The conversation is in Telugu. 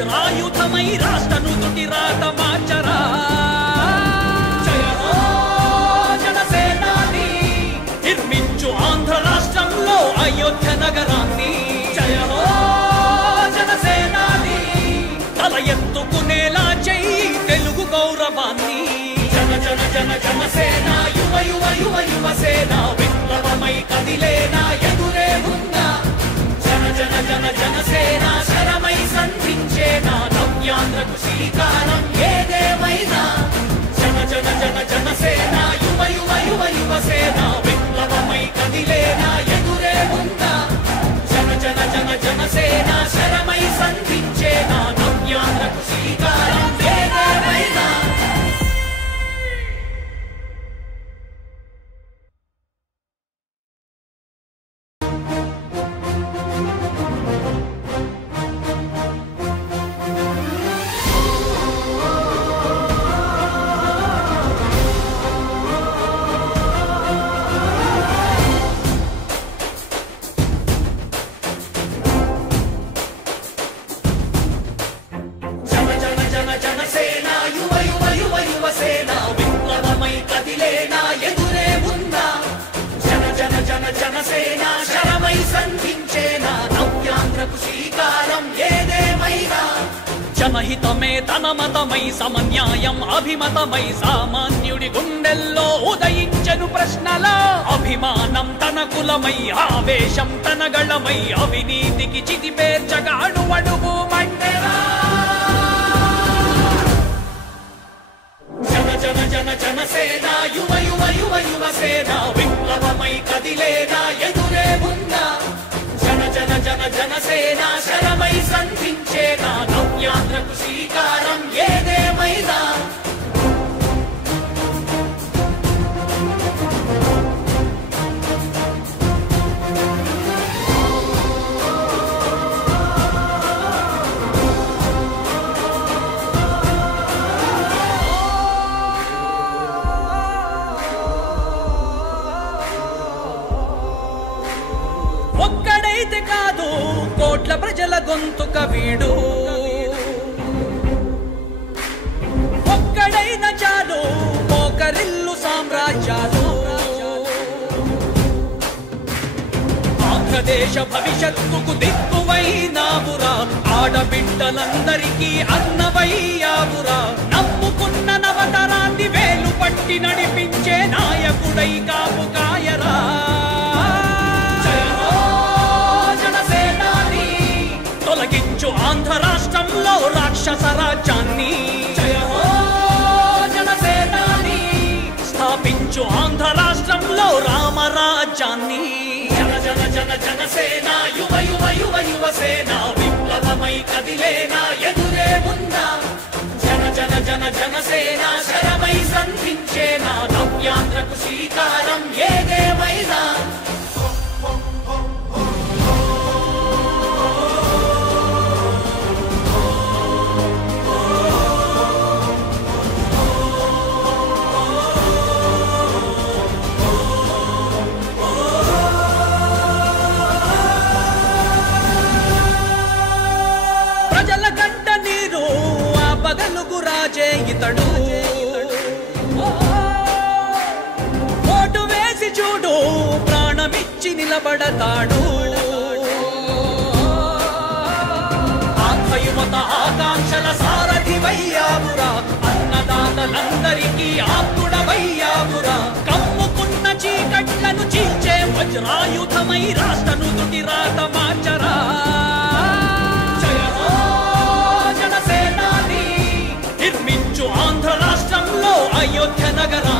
వజ్రాయుధమై రాష్ట్రను తుటి రాత మార్చరా జయ హో జనసేనాని నిర్మించు ఆంధ్ర రాష్ట్రంలో అయోధ్య నగరాన్ని జయ హో జనసేనాని తల ఎత్తుకునేలా చెయ్యి తెలుగు గౌరవాన్ని జన జన జన జనసేన యువ యువ యువ యువసేన విప్లవమై కదిలేనా ఎదురే ఉందా జన జన జన జనసేన శరమై సంధించేనా నవ్యాంధ్రకు శ్రీకారం ఏదేమైనా జన జన జన జనసేన యువ యువ యువ యువసేన విప్లవమై కదిలేనా ఎదురే ఉందా జన జన జన జనసేన శరమై సంధించేనా నవ్యాంధ్రకు శ్రీకారం ఏదేమైనా జనహితమే తన మతమై సమన్యాయం అభిమతమై సామాన్యుడి గుండెల్లో ఉదయించెను ప్రశ్నల అభిమానం తన కులమై ఆవేశం తన గళమై అవినీతికి చితి పేర్చగా అడువడుగు మండెరా జన జన జన జనసేన యువ యువ యువ యువసేన విప్లవమై కదిలేనా ఎదురే ఉందా జన జన జన జనసేన శరమై సంధించేనా నవ్యాంధ్రకు శ్రీకారం ఏదేమైనా ఒక్కడైతే కాదు కోట్ల ప్రజల గొంతుక వీడు ఒక్కడైన చాలు మోకరిల్లు సామ్రాజ్యాలు ఆంధ్రదేశ భవిష్యత్తుకు దిక్కువైనావురా ఆడబిడ్డలందరికీ అన్నవయ్యావురా నమ్ముకున్న నవతరాన్ని వేలు పట్టి నడిపించే నాయకుడై కాపు కాయరా తొలగించు ఆంధ్ర రాష్ట్రంలో రాక్షస రాజ్యాన్ని జయ హో జనసేనాని స్థాపించు ఆంధ్ర రాష్ట్రంలో రామరాజ్యాన్ని జన జన జన జనసేన యువ యువ యువ యువసేన విప్లవమై కదిలేనా ఎదురే ఉందా జన జన జన జనసేన శరమై సంధించేనా నవ్యాంధ్రకు శ్రీకారం ఏదేమైనా ఇతడు ఓటు వేసి చూడు ప్రాణమిచ్చి నిలబడతాడు ఆత్మయుమత ఆకాంక్షల సారథివయ్యావురా అన్నదాతలందరికీ ఆత్ముడవయ్యావురా కమ్ముకున్న చీకట్లను చీల్చే వజ్రాయుధమై రాష్ట్రను తుటి రాత మార్చరా నిర్మించు ఆంధ్ర రాష్ట్రంలో అయోధ్య నగరా